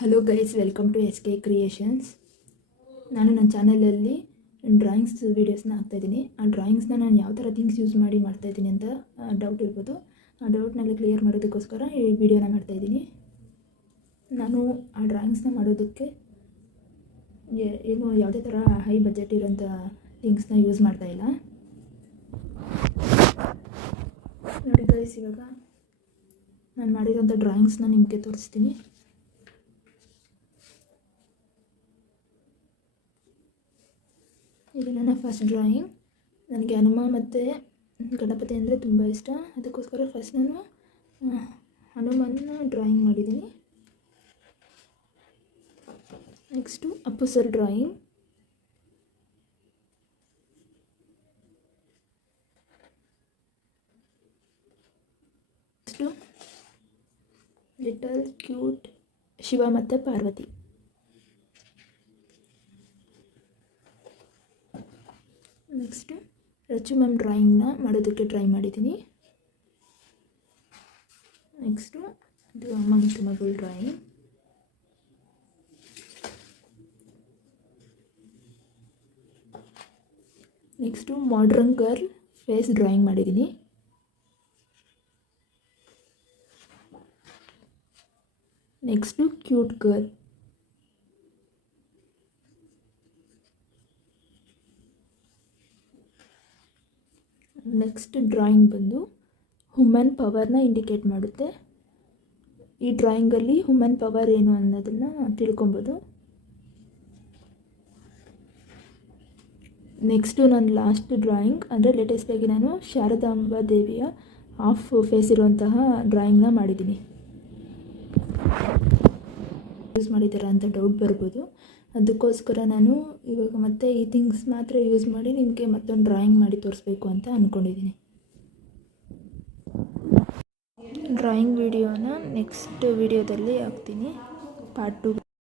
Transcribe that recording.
Hello guys, welcome to S K Creations. ನಾನು ನನ್ನ ಚಾನಲಲ್ಲಿ ಡ್ರಾಯಿಂಗ್ಸ್ ವೀಡಿಯೋಸ್ನ ಹಾಕ್ತಾಯಿದ್ದೀನಿ. ಆ ಡ್ರಾಯಿಂಗ್ಸ್ನ ನಾನು ಯಾವ ಥರ ಥಿಂಗ್ಸ್ ಯೂಸ್ ಮಾಡಿ ಮಾಡ್ತಾಯಿದ್ದೀನಿ ಅಂತ ಡೌಟ್ ಇರ್ಬೋದು. ಆ ಡೌಟ್ನೆಲ್ಲ ಕ್ಲಿಯರ್ ಮಾಡೋದಕ್ಕೋಸ್ಕರ ಈ ವಿಡಿಯೋನ ಮಾಡ್ತಾಯಿದ್ದೀನಿ. ನಾನು ಆ ಡ್ರಾಯಿಂಗ್ಸ್ನ ಮಾಡೋದಕ್ಕೆ ಏನು ಯಾವುದೇ ಥರ ಹೈ ಬಜೆಟ್ ಇರೋಂಥ ಥಿಂಗ್ಸ್ನ ಯೂಸ್ ಮಾಡ್ತಾಯಿಲ್ಲ. ನೋಡಿ ಗೈಸ್, ಇವಾಗ ನಾನು ಮಾಡಿರೋಂಥ ಡ್ರಾಯಿಂಗ್ಸ್ನ ನಿಮಗೆ ತೋರಿಸ್ತೀನಿ. ಇದು ನನ್ನ ಫಸ್ಟ್ ಡ್ರಾಯಿಂಗ್. ನನಗೆ ಹನುಮ ಮತ್ತು ಗಣಪತಿ ಅಂದರೆ ತುಂಬ ಇಷ್ಟ. ಅದಕ್ಕೋಸ್ಕರ ಫಸ್ಟ್ ನಾನು ಹನುಮನ್ನ ಡ್ರಾಯಿಂಗ್ ಮಾಡಿದ್ದೀನಿ. Next Appu sir drawing. Next little cute Shiva ಮತ್ತು ಪಾರ್ವತಿ. ನೆಕ್ಸ್ಟು ರಚು ಮ್ಯಾಮ್ ಡ್ರಾಯಿಂಗ್ನ ಮಾಡೋದಕ್ಕೆ ಟ್ರೈ ಮಾಡಿದ್ದೀನಿ. ನೆಕ್ಸ್ಟು ಇದು ಅಮ್ಮ ಮತ್ತು ಮಗಳು drawing. Next modern girl face drawing ಮಾಡಿದ್ದೀನಿ. Next cute girl. Next drawing ಬಂದು ಹ್ಯೂಮನ್ ಪವರ್ನ ಇಂಡಿಕೇಟ್ ಮಾಡುತ್ತೆ. ಈ ಡ್ರಾಯಿಂಗಲ್ಲಿ ಹ್ಯೂಮನ್ ಪವರ್ ಏನು ಅನ್ನೋದನ್ನು ತಿಳ್ಕೊಬೋದು. ನೆಕ್ಸ್ಟು ನನ್ನ ಲಾಸ್ಟ್ ಡ್ರಾಯಿಂಗ್ ಅಂದರೆ ಲೇಟೆಸ್ಟಾಗಿ ನಾನು ಶಾರದಾಂಬಾ ದೇವಿಯ ಹಾಫ್ ಫೇಸ್ ಇರುವಂತಹ ಡ್ರಾಯಿಂಗ್ನ ಮಾಡಿದ್ದೀನಿ. ಯೂಸ್ ಮಾಡಿದ್ದೀರಾ ಅಂತ ಡೌಟ್ ಬರ್ಬೋದು. ಅದಕ್ಕೋಸ್ಕರ ನಾನು ಇವಾಗ ಮತ್ತೆ ಈ ಥಿಂಗ್ಸ್ ಮಾತ್ರ ಯೂಸ್ ಮಾಡಿ ನಿಮಗೆ ಮತ್ತೊಂದು ಡ್ರಾಯಿಂಗ್ ಮಾಡಿ ತೋರಿಸ್ಬೇಕು ಅಂತ ಅಂದ್ಕೊಂಡಿದ್ದೀನಿ. ಡ್ರಾಯಿಂಗ್ ವಿಡಿಯೋನ ನೆಕ್ಸ್ಟ್ ವಿಡಿಯೋದಲ್ಲಿ ಹಾಕ್ತೀನಿ, ಪಾರ್ಟ್ 2.